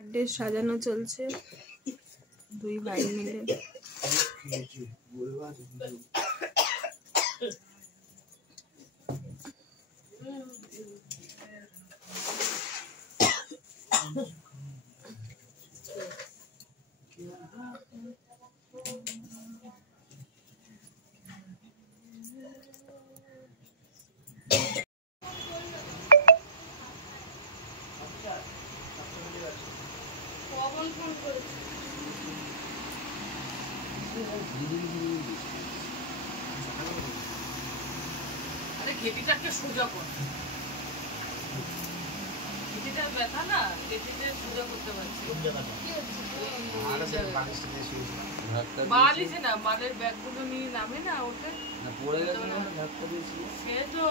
Birthday সাজানো চলছে দুই ভাই মিলে। আরে ঘেটিটাকে সোজা কর, ঘেটিটা ব্যথা না, ঘেটিটা সোজা করতে পারছি। বালিশে না, মালের ব্যাগগুলো নিয়ে নামে না, ওঠে না, পড়ে গেছে না, ধাক্কা দিয়েছিল। সে তো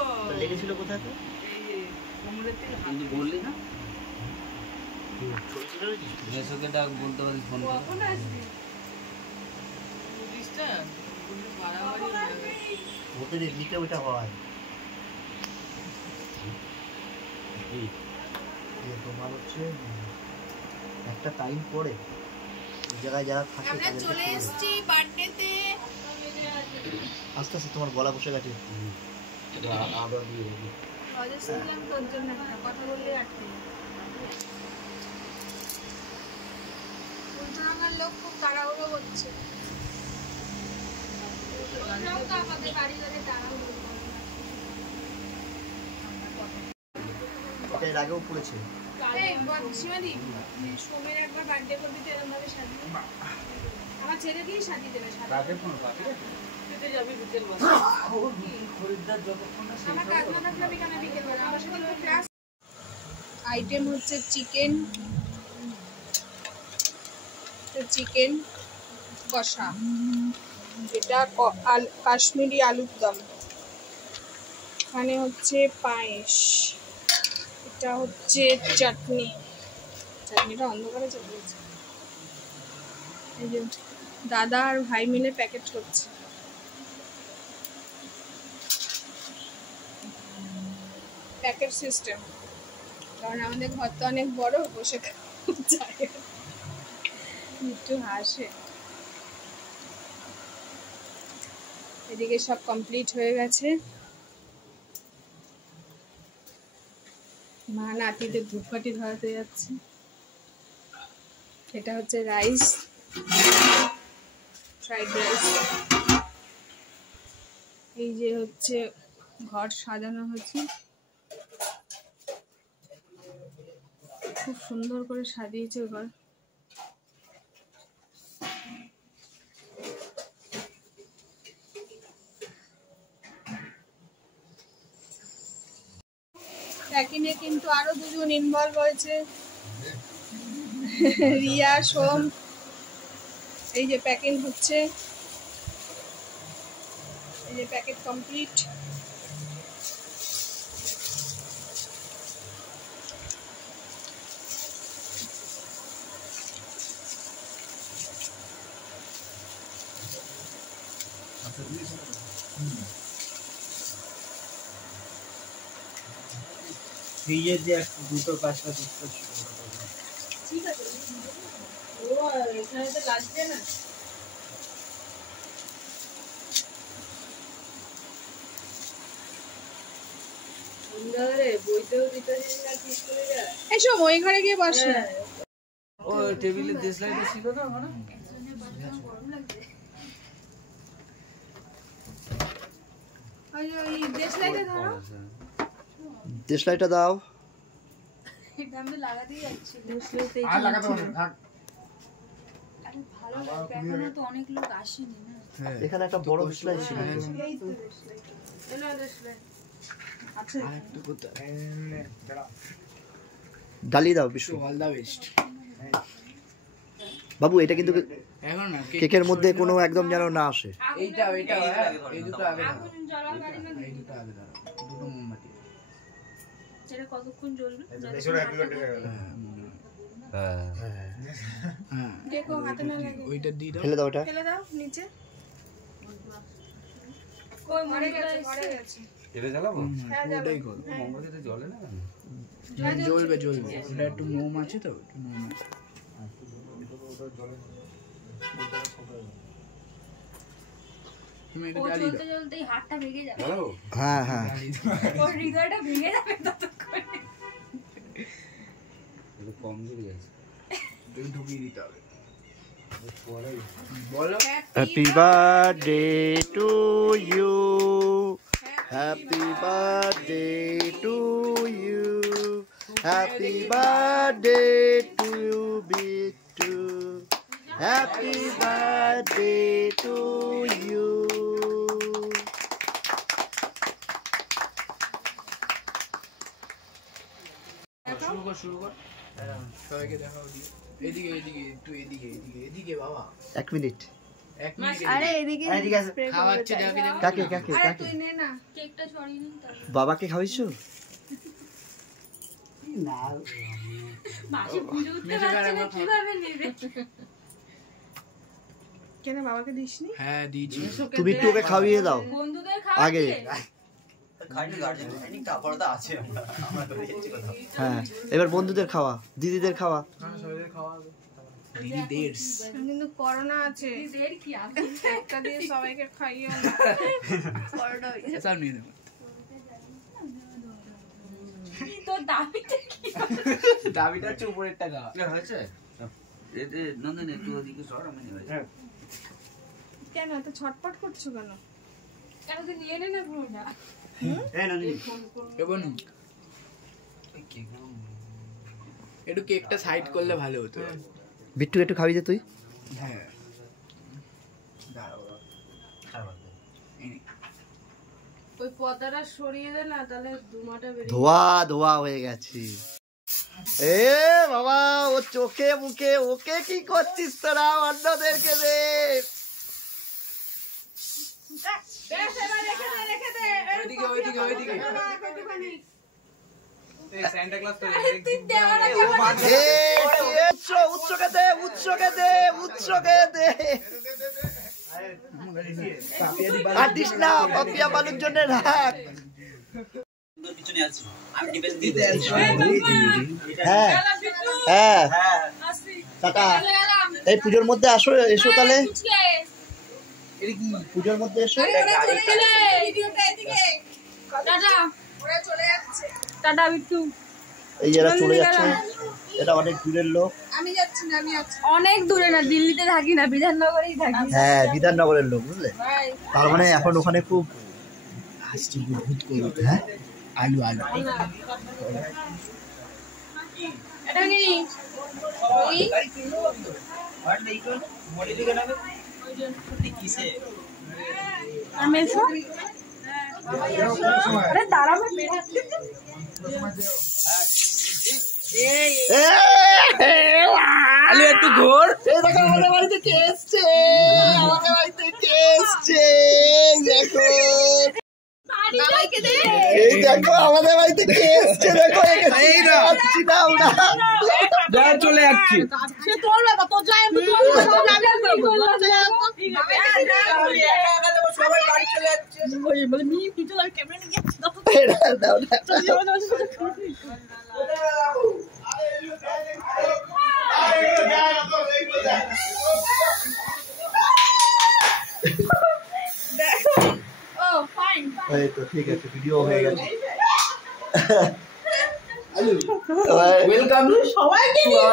লেগেছিল কোথায়? তো এই যে কোমরের থেকে হাত বললি না, মেসোকে ডাক বলতে পারিস ফোন করে। কখন আসবি? পুলিশটা পুলিশ বাড়াবাড়ি ওদের এদিকে ওইটা হয়। তোমার হচ্ছে একটা টাইম পরে ওই জায়গায় যারা থাকে আমরা চলে এসেছি বার্থডেতে। আস্তে আস্তে তোমার গলা বসে গেছে। আবার দিয়ে দেবো রাজেশলাম তোর জন্য কথা বললে আটকে উল্টোডাঙ্গার লোক খুব তাড়াহুড়ো করছে। আমাদের বাড়ি ধরে তাড়াহুড়ো এর আগেও পড়েছে। সীমাদি সোমের একবার বার্থডে করবি তো এরকম ভাবে সাজিয়ে আমার ছেলে দিয়ে সাজিয়ে দেবে। রাতে ফোন পাবে তুই যাবি বিকেল বেলা খরিদ্দার যতক্ষণ না আমার কাজ না থাকলে বিকালে বিকেল বেলা আমার সাথে একটু ক্লাস। আইটেম হচ্ছে চিকেন, চিকেন কষা, এটা কাশ্মীরি আলুর দম, এখানে হচ্ছে পায়েস, এটা হচ্ছে চাটনি, চাটনিটা অন্ধকারে চলে গেছে। এই যে দাদা আর ভাই মিলে প্যাকেট করছে। প্যাকেট সিস্টেম, কারণ আমাদের ঘর তো অনেক বড়, বসে যায় একটু হাসে। এদিকে সব কমপ্লিট হয়ে গেছে, মা নাতিদের ধূপকাঠি ধরাতে যাচ্ছে। এটা হচ্ছে রাইস, ফ্রাইড রাইস। এই যে হচ্ছে ঘর সাজানো হয়েছে, খুব সুন্দর করে সাজিয়েছে ঘর। প্যাকিংয়ে কিন্তু আরো দুজন ইনভলভ হয়েছে, রিয়া, সোম। এই যে প্যাকিং হচ্ছে, এই যে প্যাকেট কমপ্লিট। ফ্রিজের যে দুটো কাজটা করতে ঠিক আছে, ও এখানে তো লাগবে না। এসো ওই ঘরে গিয়ে বসে। ও টেবিলে দেশলাইটা ছিল না ওখানে, ওই দেশলাইটা ধরো, দেশলাইটা দাও। এটা আমি লাগাতেই যাচ্ছি, দেশলাইতে আর লাগাতে হবে না, থাক। আরে ভালো লাগবে, এখনো তো অনেক লোক আসেনি না। এখানে একটা বড় দেশলাই ছিল, এই তো দেশলাই, এলো দেশলাই। আচ্ছা আরেকটু কোথায় দাঁড়া, ডালি দাও বিশু, অল দা বেস্ট বাবু। এটা কিন্তু এখন না কেকের মধ্যে কোনো একদম যেন না আসে। এইটা এইটা এই দুটো আগে দাও, এই দুটো আগে দাও, দুটো মোমবাতি। এটা কতক্ষণ জ্বলবে? এসোরা হ্যাপি বার্থডে হয়ে গেল। হ্যাঁ হ্যাঁ দেখো হাতে না লাগে, ওইটা দিয়ে দাও, ফেলে দাও, ওটা ফেলে দাও নিচে। কই মরে গেছে, মরে গেছে। এটা জ্বালাবো, ওটাই করো। মোমবাতিতে জ্বলে না, জ্বলবে জ্বলবে, ওটা একটু মোম আছে তো, একটু মোম আছে। হাতটা ভেঙে যাবে। হ্যাঁ হ্যাঁ ওর হৃদয়টা ভেঙে যাবে ততক্ষণে। কমজোরি আছে, ঢুকিয়ে দিতে হবে। বলো happy birthday to you, happy birthday to you, happy birthday to you Bittu, happy birthday to you. শুরু কর শুরু কর, সবাইকে দেখাও দিয়ে। এদিকে এদিকে একটু এদিকে এদিকে এদিকে বাবা, 1 মিনিট। 1 মিনিট। আরে এদিকে খাওয়াচ্ছে, দেখে দেখে কাকে কাকে আরে কাকে? তুই নে না, কেকটা ছড়িয়ে নিন তাহলে। বাবাকে খাওয়াইছো? মাসি বুঝে উঠতে পারছে না কিভাবে নেবে। কেন বাবাকে দিসনি? হ্যাঁ দিয়েছি। তুমি একটু ওকে খাওয়িয়ে দাও বন্ধুদের আগে। হ্যাঁ এবার বন্ধুদের খাওয়া, দিদিদের খাওয়া। দিদিদের কিন্তু করোনা আছে, দের কি আছে? একটা দিয়ে সবাইকে খাইও না। করোনা হয়েছে। সব নিয়ে নেবো। কি তোর দাবিটা কি? দাবিটা হচ্ছে উপরের টাকা হয়েছে এতে নন্দন একটু ওদিকে সর, আমি নিয়ে যাই। কেন এত ছটপট করছো কেন? কেন তুই নিয়ে নে না পুরোটা? এবং একটু কেকটা সাইড করলে ভালো হতো। বিট্টু একটু খাওয়ি দে তুই। হ্যাঁ ওই পর্দাটা সরিয়ে দে না, তাহলে ধুমাটা বেরিয়ে ধোয়া ধোয়া হয়ে গেছে। এ বাবা, ও চোখে মুখে ওকে কি করছিস তোরা? অন্যদেরকে দে। বেশ এবার রেখে দে। ওইদিকে ওইদিকে ওইদিকে সান্টা ক্লজ তো তুই দেওয়ার আগে উৎসকে দে, উৎসকে দে, উৎসকে দে। আর দিস না, পাপিয়া বালুর জন্য রাখ। পিছনে আছি আমি, ডিফেন্স দিতে আছি। হ্যাঁ হ্যাঁ টাটা। এই পুজোর মধ্যে আসো, এসো তাহলে পুজোর মধ্যে এসো। টাটা বিট্টু। এই এরা চলে যাচ্ছে, এটা অনেক দূরের লোক। আমি যাচ্ছি না, আমি আছি। অনেক দূরে না, দিল্লিতে থাকি না, বিধাননগরেই থাকি। হ্যাঁ বিধাননগরের লোক, বুঝলে? তার মানে এখন ওখানে খুব ভূত করবে। হ্যাঁ আলু আলু এটা কি আর মেশো? আরে দাঁড়াবে। আলু একটু ঘোর। এই দেখো আমাদের বাড়িতে কে এসছে, আমাদের বাড়িতে কে এসছে, দেখো এই দেখো আমাদের বাড়িতে কে এসছে, দেখো এই না আমরা যা চলে যাচ্ছি। সে তোর ব্যাপার, তোর যাই আমি তোর সবাই বাড়ি চলে যাচ্ছে। বলে মি পিছু লাগে ক্যামেরা নিয়ে যাচ্ছে। দাও এই তো ঠিক আছে, ভিডিও হয়ে গেছে। ওয়েলকাম সবাইকে নিয়ে